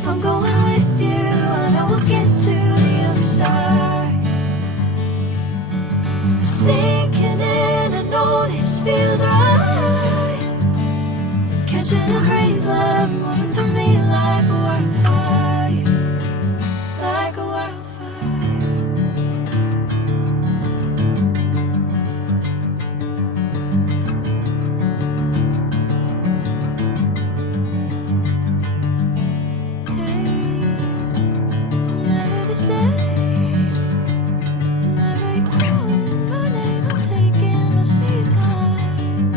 If I'm going with you, I know we'll get to the other side. Sinking in, I know this feels right. Catching a breeze, love moving through me like a wildfire, like a wildfire. Hey, I'm never the same. Whenever you're calling my name, I'm taking my sweet time.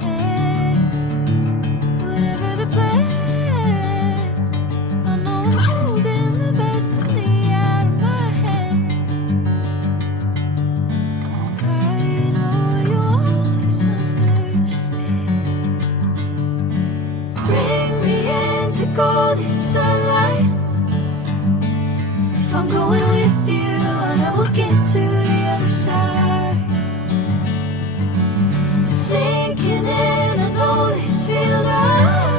Hey, whatever the plan, I know I'm holding the best of me out of my hand. I know you always understand. Bring me into golden sunlight. If I'm going with you, I know we'll get to the other side. Sinking in, I know this feels right.